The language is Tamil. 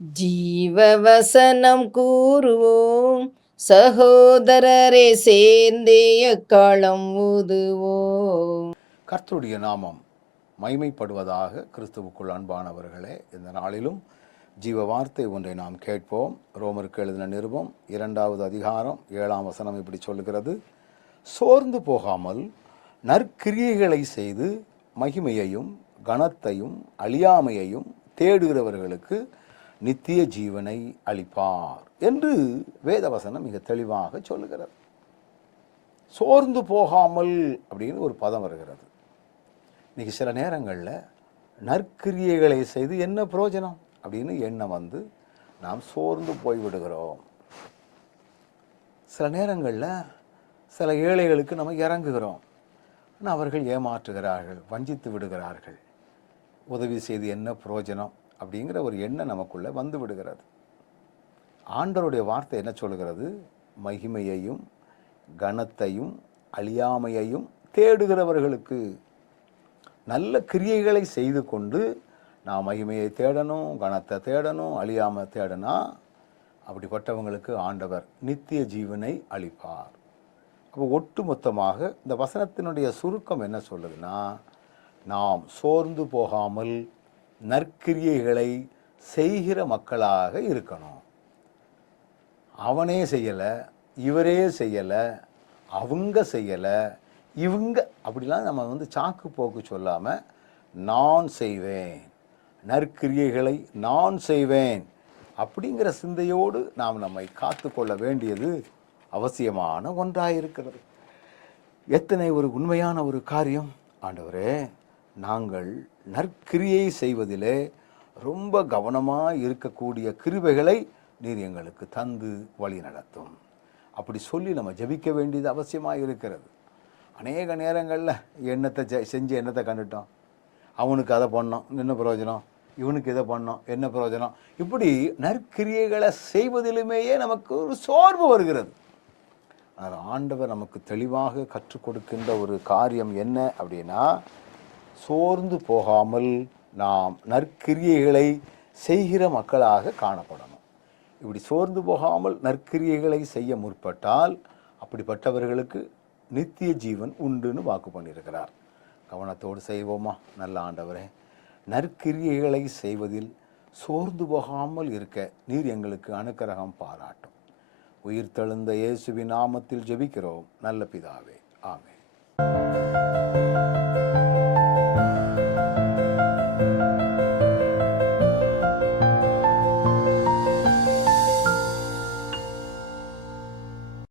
ஜீவவசனம் கூறுவோம், சகோதரரே சேர்ந்தே எக்காலம் ஊதுவோம். கர்த்தருடைய நாமம் மைமைப்படுவதாக. கிறிஸ்துவுக்குள் அன்பானவர்களே, இந்த நாளிலும் ஜீவ வார்த்தை ஒன்றை நாம் கேட்போம். ரோமருக்கு எழுதின நிருபம் 2வது அதிகாரம் 7ஆம் வசனம் இப்படி சொல்லுகிறது: சோர்ந்து போகாமல் நற்கிரியைகளை செய்து மகிமையையும் கனத்தையும் அழியாமையையும் தேடுகிறவர்களுக்கு நித்திய ஜீவனை அளிப்பார் என்று வேதவசனம் மிக தெளிவாக சொல்லுகிறது. சோர்ந்து போகாமல் அப்படின்னு ஒரு பதம் வருகிறது. இன்னைக்கு சில நேரங்களில் நற்கிரியைகளை செய்து என்ன பிரயோஜனம் அப்படின்னு எண்ணம் வந்து நாம் சோர்ந்து போய்விடுகிறோம். சில நேரங்களில் சில ஏழைகளுக்கு நம்ம இறங்குகிறோம், ஆனால் அவர்கள் ஏமாற்றுகிறார்கள், வஞ்சித்து விடுகிறார்கள். உதவி செய்து என்ன பிரயோஜனம் அப்படிங்கிற ஒரு எண்ணம் நமக்குள்ளே வந்து விடுகிறது. ஆண்டவருடைய வார்த்தை என்ன சொல்கிறது? மகிமையையும் கனத்தையும் அழியாமையையும் தேடுகிறவர்களுக்கு. நல்ல கிரியைகளை செய்து கொண்டு நான் மகிமையை தேடணும், கனத்தை தேடணும், அழியாமை தேடனா அப்படிப்பட்டவங்களுக்கு ஆண்டவர் நித்திய ஜீவனை அளிப்பார். அப்போ ஒட்டு மொத்தமாக இந்த வசனத்தினுடைய சுருக்கம் என்ன சொல்லுதுன்னா, நாம் சோர்ந்து போகாமல் நற்கிரியைகளை செய்கிற மக்களாக இருக்கணும். அவனே செய்யலை, இவரே செய்யலை, அவங்க செய்யலை, இவங்க அப்படிலாம் நம்ம வந்து சாக்கு போக்கு சொல்லாமல் நான் செய்வேன், நற்கிரியைகளை நான் செய்வேன் அப்படிங்கிற சிந்தையோடு நாம் நம்மை காத்து கொள்ள வேண்டியது அவசியமான ஒன்றாயிருக்கிறது. எத்தனை ஒரு உண்மையான ஒரு காரியம்! ஆண்டவரே, நாங்கள் நற்கிரியை செய்வதிலே ரொம்ப கவனமாக இருக்கக்கூடிய கிருபைகளை நீர் எங்களுக்கு தந்து வழி நடத்தும். அப்படி சொல்லி நம்ம ஜெபிக்க வேண்டியது அவசியமாக இருக்கிறது. அநேக நேரங்களில் எண்ணத்தை செஞ்சு எண்ணத்தை கண்டுட்டோம், அவனுக்கு அதை பண்ணோம் என்ன பிரயோஜனம், இவனுக்கு இதை பண்ணோம் என்ன பிரயோஜனம், இப்படி நற்கிரியைகளை செய்வதிலுமேயே நமக்கு ஒரு சோர்வு வருகிறது. ஆனால் ஆண்டவர் நமக்கு தெளிவாக கற்றுக் கொடுக்கின்ற ஒரு காரியம் என்ன அப்படின்னா, சோர்ந்து போகாமல் நாம் நற்கிரியைகளை செய்கிற மக்களாக காணப்படணும். இப்படி சோர்ந்து போகாமல் நற்கிரியைகளை செய்ய முற்பட்டால் அப்படிப்பட்டவர்களுக்கு நித்திய ஜீவன் உண்டுன்னு வாக்கு பண்ணியிருக்கிறார். கவனத்தோடு செய்வோமா? நல்ல ஆண்டவரே, நற்கிரியைகளை செய்வதில் சோர்ந்து போகாமல் இருக்க நீர் எங்களுக்கு அனுக்கிரகம் பாராட்டும். உயிர் தெழுந்த இயேசுவின் நாமத்தில் ஜெபிக்கிறோம் நல்ல பிதாவே, ஆமென்.